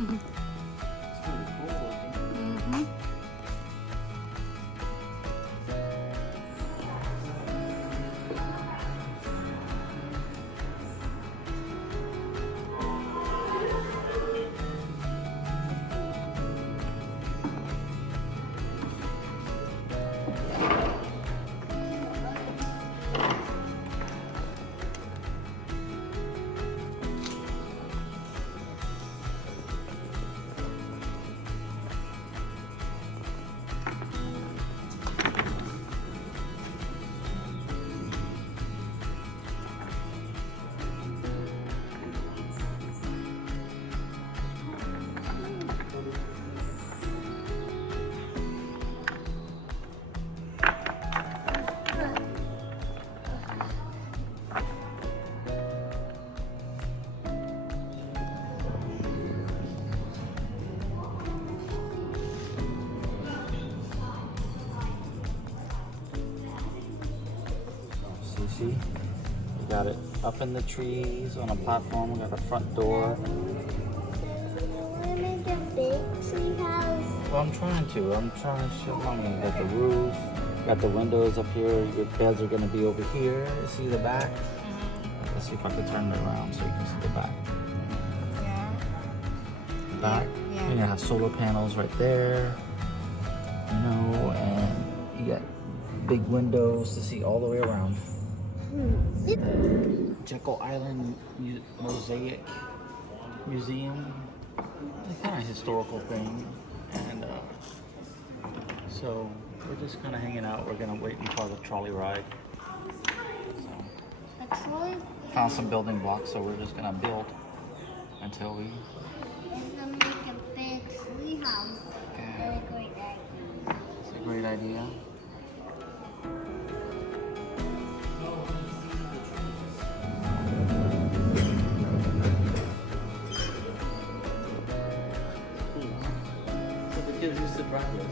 It's really cool looking. Mm-hmm. See, we got it up in the trees on a platform. We got a front door. Wanna make a big tree house? Well, I'm trying to show mommy. We got the roof. Got the windows up here. Your beds are gonna be over here. See the back? Let's see if I can turn it around so you can see the back. Yeah. Back. Yeah. And you have solar panels right there. You know, and you got big windows to see all the way around. Jekyll Island Mosaic Museum. It's kind of a historical thing, and so we're just kind of hanging out. We're gonna wait for the trolley ride. So, Actually, found some building blocks, so we're just gonna build until we. it's gonna make a big tree house. Yeah. Really great idea. It's a great idea. So the kids used to drive us.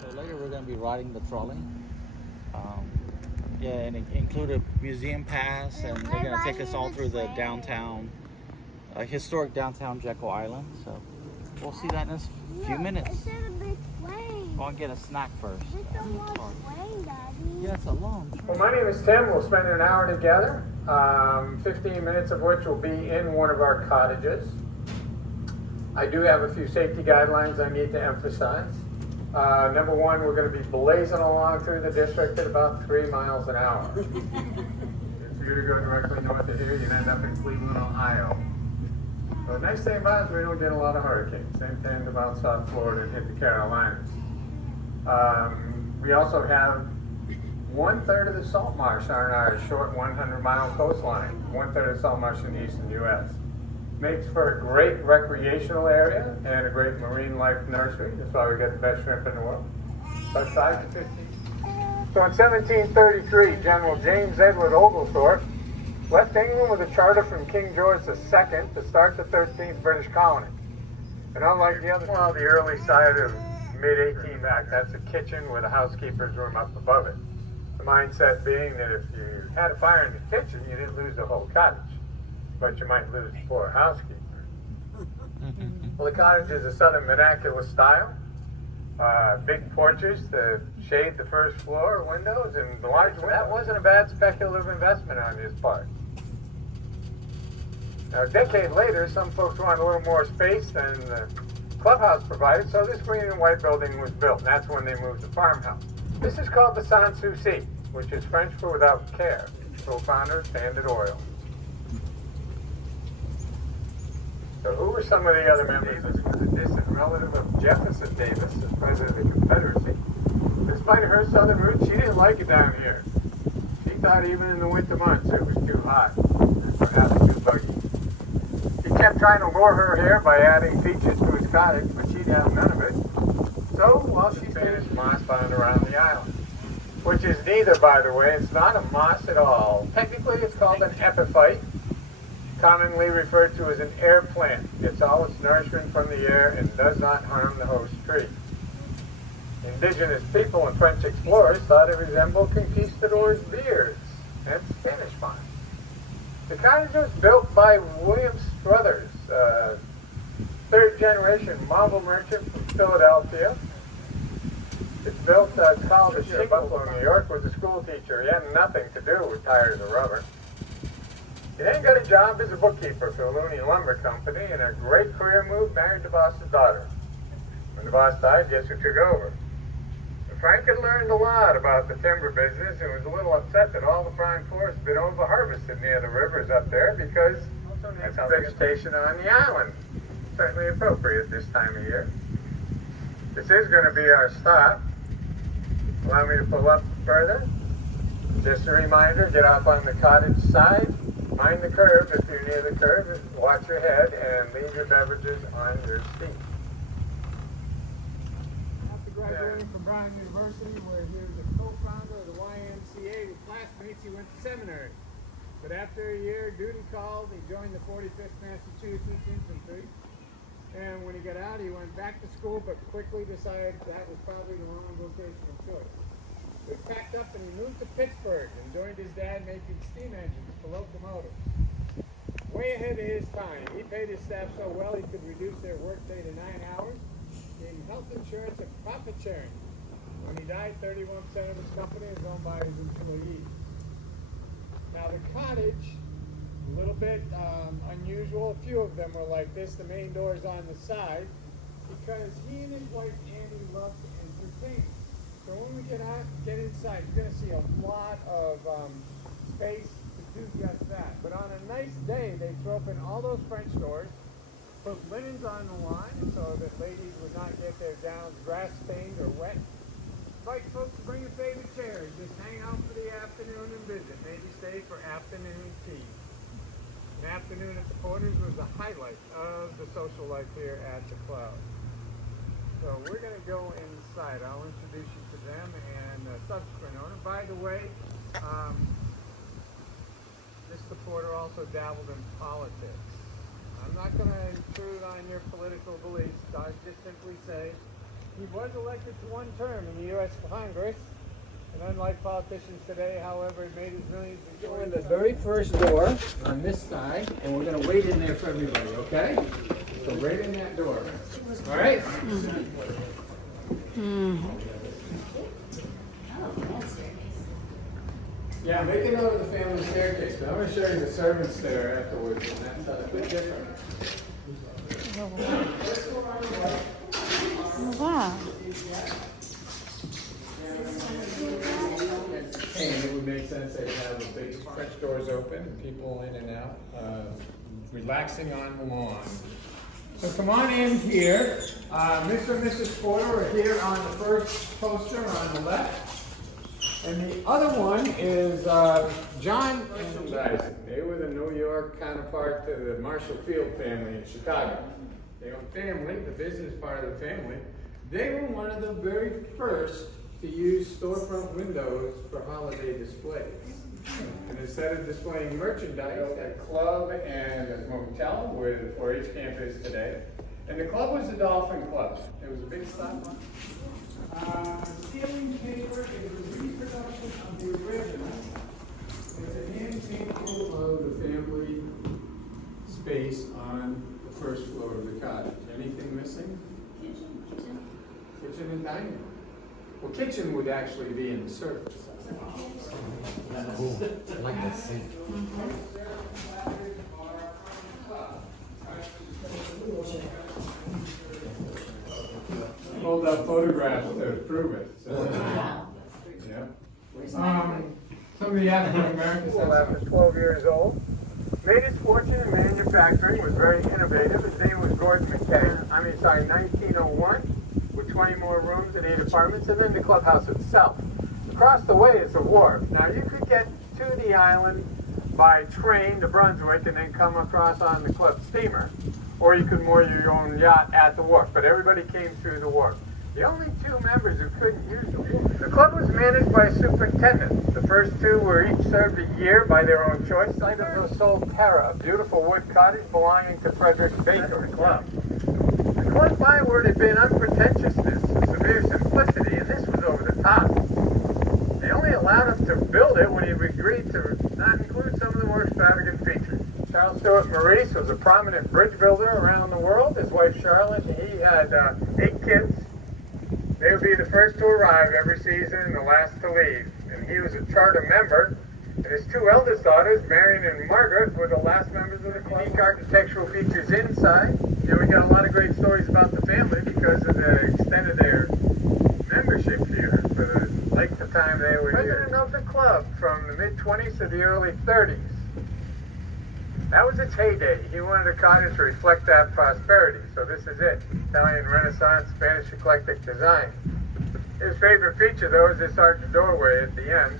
So later we're going to be riding the trolley. Yeah, and it included museum pass, and they're going to take us all through the downtown, historic downtown Jekyll Island. So we'll see that in a few minutes. It's in a big plane. I'll get a snack first. It's a long plane, Daddy. Yeah, it's a long train. Well, my name is Tim. We'll spend an hour together, 15 minutes of which will be in one of our cottages. I do have a few safety guidelines I need to emphasize. Number one, we're going to be blazing along through the district at about 3 miles an hour. If you were to go directly north of here, you'd end up in Cleveland, Ohio. So the nice thing about it is we don't get a lot of hurricanes. Same thing about South Florida and hit the Carolinas. We also have 1/3 of the salt marsh on our short 100-mile coastline. 1/3 of the salt marsh in the eastern U.S. Makes for a great recreational area and a great marine life nursery. That's why we get the best shrimp in the world. About 5 to 15. So in 1733, General James Edward Oglethorpe left England with a charter from King George II to start the 13th British colony. And unlike the other, well, the early side of mid-18 back, that's a kitchen with a housekeeper's room up above it. The mindset being that if you had a fire in the kitchen, you didn't lose the whole cottage, but you might lose the poor housekeeper. Well, the cottage is a southern vernacular style. Big porches to shade the first floor windows, and the large window. That wasn't a bad speculative investment on his part. Now, a decade later, some folks wanted a little more space than the clubhouse provided, so this green and white building was built, and that's when they moved the farmhouse. This is called the Sans Souci, which is French for without care. Co-founder, Standard Oil. So who were some of the other members? Davis was a distant relative of Jefferson Davis, the president of the Confederacy. Despite her southern roots, she didn't like it down here. She thought even in the winter months it was too hot and perhaps too buggy. He kept trying to lure her here by adding features to his cottage, but she'd have none of it. So, well, she finished moss found around the island, which is neither, by the way. It's not a moss at all. Technically, it's called an epiphyte, commonly referred to as an air plant. Gets all its nourishment from the air and does not harm the host tree. Indigenous people and French explorers thought it resembled conquistadors' beards and Spanish moss. The cottage was built by William Struthers, third generation marble merchant from Philadelphia. It's built, it's called a Jekyll. Buffalo, New York, was a school teacher. He had nothing to do with tires or rubber. He then got a job as a bookkeeper for the Looney Lumber Company, and a great career move, married the boss's daughter. When the boss died, guess who took over? Frank had learned a lot about the timber business and was a little upset that all the prime forest had been over-harvested near the rivers up there because that's how vegetation on the island. Certainly appropriate this time of year. This is going to be our stop. Allow me to pull up further. Just a reminder, get off on the cottage side. Mind the curb if you're near the curb. Watch your head and leave your beverages on your seat. After graduating from Brown University, where he was a co-founder of the YMCA with classmates, he went to seminary. But after a year, duty called. He joined the 45th Massachusetts Infantry. And when he got out, he went back to school, but quickly decided that was probably the wrong vocation of choice. So he packed up and he moved to Pittsburgh and joined his dad making steam engines for locomotives. Way ahead of his time. He paid his staff so well he could reduce their workday to 9 hours, in health insurance and profit sharing. When he died, 31% of his company is owned by his employees. Now the cottage, a little bit unusual. A few of them were like this. The main door is on the side because he and his wife Annie love to entertain. So when we get inside, you're going to see a lot of space to do just that. But on a nice day, they throw open all those French doors, put linens on the line so that ladies would not get their gowns grass stained or wet. Invite folks to bring a favorite chair, just hang out for the afternoon and visit. Maybe stay for afternoon tea. An afternoon at the Porters was the highlight of the social life here at the club. So we're going to go inside. I'll introduce you to them and the subsequent owner. By the way, Mr. Porter also dabbled in politics. I'm not going to intrude on your political beliefs. I'll just simply say he was elected to one term in the U.S. Congress. And unlike politicians today, however, he made his millions. Go in the very first door on this side, and we're going to wait in there for everybody, okay? So right in that door. All right? Yeah, make a note of the family staircase. But I'm going to show you the servants there afterwards, and that's a bit different. Wow. And it would make sense they have the big French doors open and people in and out, relaxing on the lawn. So come on in here. Mr. and Mrs. Porter are here on the first poster on the left. And the other one is John and Dyson. They were the New York counterpart to the Marshall Field family in Chicago. They were family, the business part of the family. They were one of the very first to use storefront windows for holiday displays. And instead of displaying merchandise, a club and a motel where the 4-H camp is today. And the club was the Dolphin Club. It was a big stop. Ceiling paper is a reproduction of the original. It's a hand painting of the family space on the first floor of the cottage. Anything missing? Kitchen and dining room. Well, kitchen would actually be in the surface. Cool. I like that sink. Pulled up photographs to prove it. So, yeah. Some of the African Americans, after 12 years old, Made his fortune in manufacturing, was very innovative. His name was Gordon McKay. 1901, with 20 more rooms and 8 apartments, and then the clubhouse itself. Across the way is the wharf. Now you could get to the island by train to Brunswick and then come across on the club steamer, or you could moor your own yacht at the wharf, but everybody came through the wharf. The only 2 members who couldn't use the wharf. The club was managed by a superintendent. The first 2 were each served a year by their own choice. Site of the Solterra, a beautiful wood cottage belonging to Frederick Baker, the club. The club byword had been unpretentiousness, severe simplicity, and this was over the top. They only allowed him to build it when he agreed to not include some of the more extravagant features. Charles Stewart Maurice was a prominent bridge builder around the world. His wife Charlotte, he had 8 kids. They would be the first to arrive every season and the last to leave. And he was a charter member. And his 2 eldest daughters, Marion and Margaret, were the last members of the club. Unique architectural features inside. You know, we got a lot of great stories about the family because of the extent of their membership here for the length of time they were here. President of the club from the mid-20s to the early 30s. That was its heyday. He wanted a cottage to reflect that prosperity. So this is it. Italian Renaissance, Spanish eclectic design. His favorite feature, though, is this arched doorway at the end.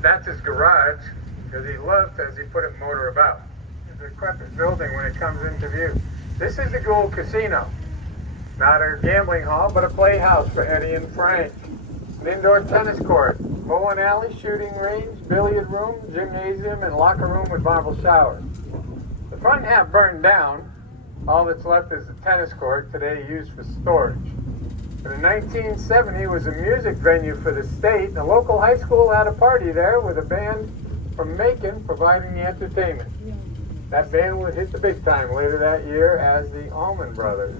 That's his garage, because he loved, as he put it, motor about. It's a decrepit building when it comes into view. This is the Gould Casino. Not a gambling hall, but a playhouse for Eddie and Frank. An indoor tennis court, bowling alley, shooting range, billiard room, gymnasium, and locker room with marble showers. The front half burned down. All that's left is the tennis court, today used for storage. But in 1970, it was a music venue for the state. The local high school had a party there with a band from Macon providing the entertainment. That band would hit the big time later that year as the Allman Brothers.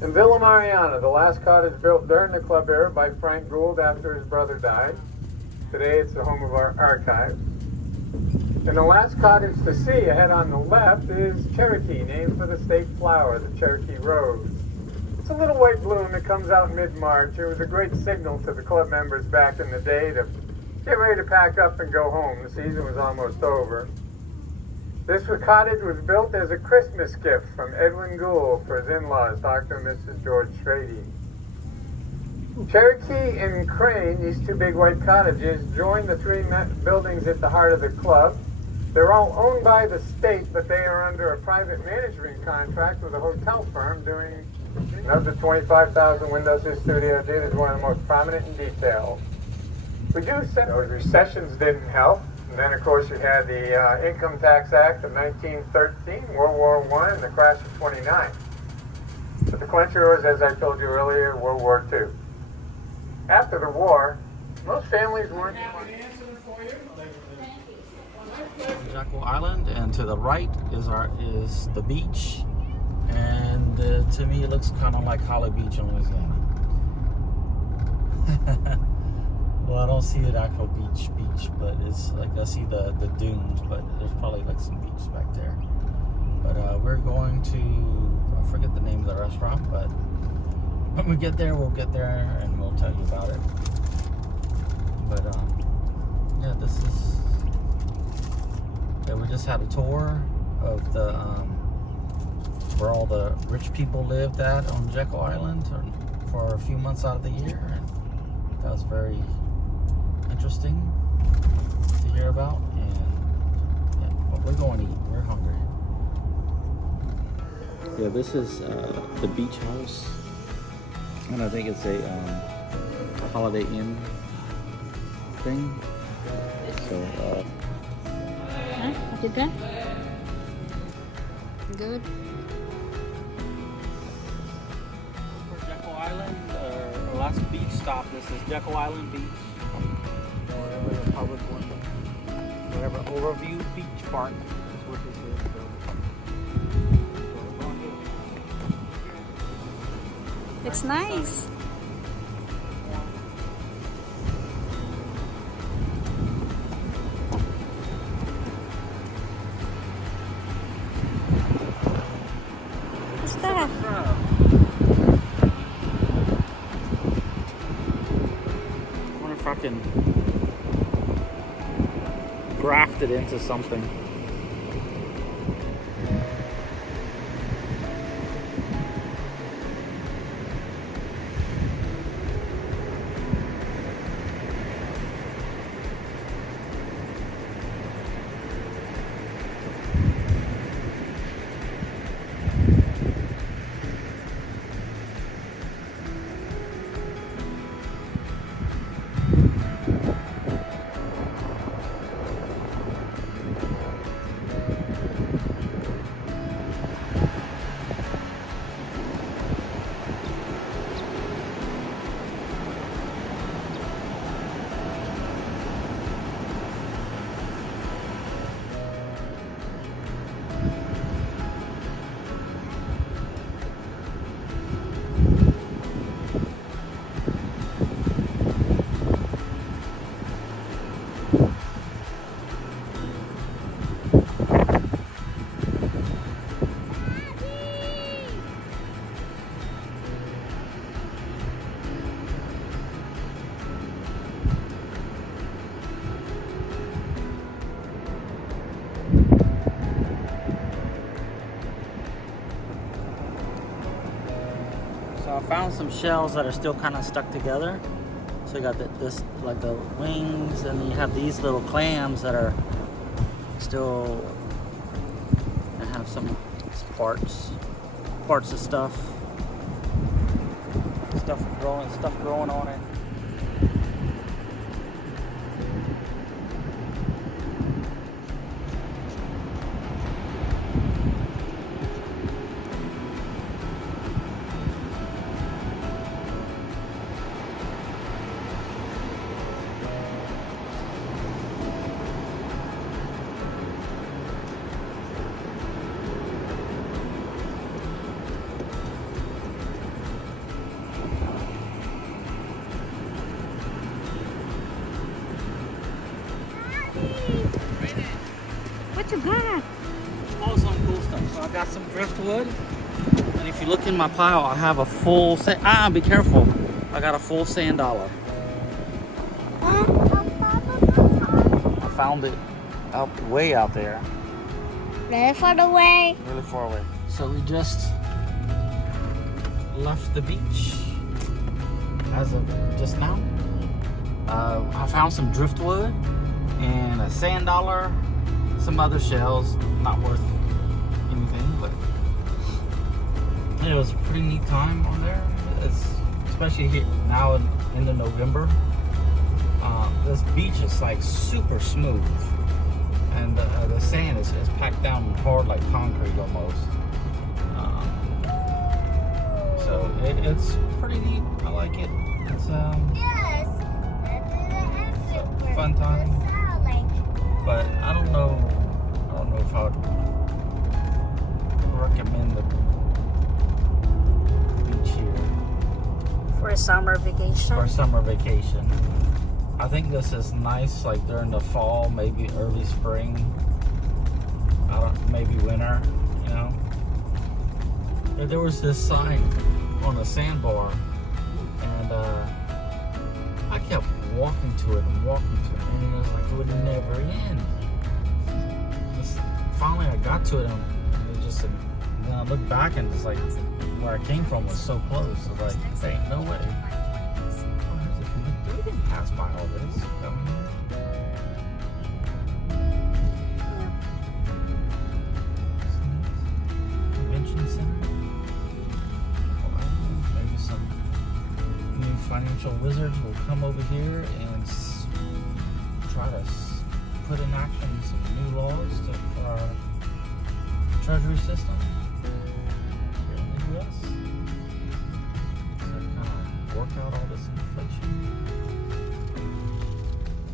In Villa Mariana, the last cottage built during the club era by Frank Gould after his brother died. Today it's the home of our archives. And the last cottage to see ahead on the left is Cherokee, named for the state flower, the Cherokee Rose. It's a little white bloom that comes out mid-March. It was a great signal to the club members back in the day to get ready to pack up and go home. The season was almost over. This cottage was built as a Christmas gift from Edwin Gould for his in-laws, Dr. and Mrs. George Strady. Cherokee and Crane, these 2 big white cottages, join the 3 buildings at the heart of the club. They're all owned by the state, but they are under a private management contract with a hotel firm doing of the 25,000 windows this studio did is one of the most prominent in detail. We do say those recessions didn't help. And then, of course, you had the Income Tax Act of 1913, World War I, and the crash of 29. But the clincher was, as I told you earlier, World War II. After the war, most families weren't... Jekyll Island, and to the right is the beach, and to me it looks kind of like Holly Beach in Louisiana. Well, I don't see the actual beach, but it's like I see the dunes, but there's probably like some beach back there. But we're going to, I forget the name of the restaurant, but when we get there, we'll get there and we'll tell you about it. But yeah, we just had a tour of the where all the rich people lived at on Jekyll Island for a few months out of the year, and that was very interesting to hear about. And yeah, well, we're going to eat. We're hungry. Yeah, this is the beach house, and I think it's a Holiday Inn thing. So. Huh? Is it good? Good. For Jekyll Island, our last beach stop. This is Jekyll Island Beach, or whatever the public one, whatever Overview Beach Park is what this is. So It's nice. What's that? I wonder if I can grafted into something. So I found some shells that are still kind of stuck together. So you got this, like the wings, and then you have these little clams that are still, and have some parts of stuff growing on it. What's your bag? Oh, some cool stuff. So I got some driftwood, and if you look in my pile, I have a full be careful. I got a full sand dollar. I found it way out there. Really far away. Really far away. So we just left the beach as of just now. I found some driftwood and a sand dollar, some other shells, not worth anything, but it was a pretty neat time on there. It's especially here now in into November. This beach is like super smooth, and the sand is packed down hard like concrete almost. So it's pretty neat. I like it. It's Yes. a fun time. But I don't know if I would recommend the beach here For a summer vacation. for a summer vacation. I think this is nice, like during the fall, maybe early spring. Maybe winter. You know. There was this sign on the sandbar, and I kept walking to it, and it was like it would never end. Finally, I got to it, and then I looked back, and it's like where I came from was so close. I was like, there ain't no way. We didn't pass by all this. Convention center. Maybe some new financial wizards will come over here and try to put in action some new laws for our treasury system here in the U.S. to kind of work out all this inflation.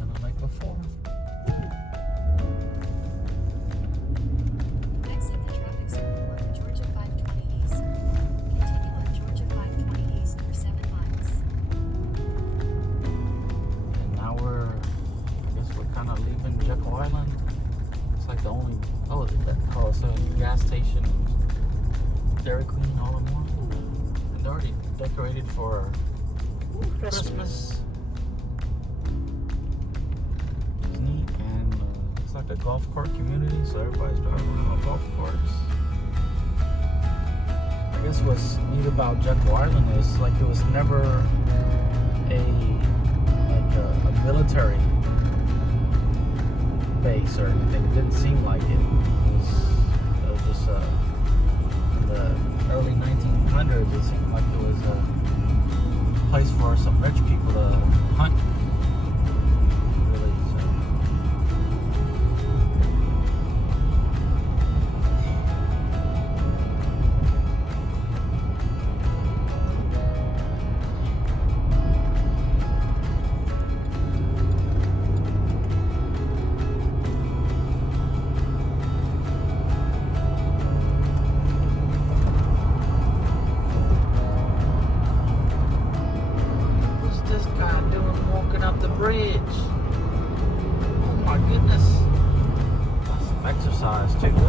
And unlike before. Exit the traffic signal on Georgia 520 East. Continue on Georgia 520 East for 7 miles. And now I guess we're kind of leaving Jekyll Island. It's like the only, it's a gas station, Dairy Queen all in one. And they're already decorated for Christmas. It's neat, and like a golf cart community, so everybody's driving around on golf carts. I guess what's neat about Jekyll Island is like it was never a military base or anything. It didn't seem like it. It was just in the early 1900s. It seemed like it was a place for some rich people to hunt. Really, so. Up the bridge. Oh my goodness. That's some exercise too.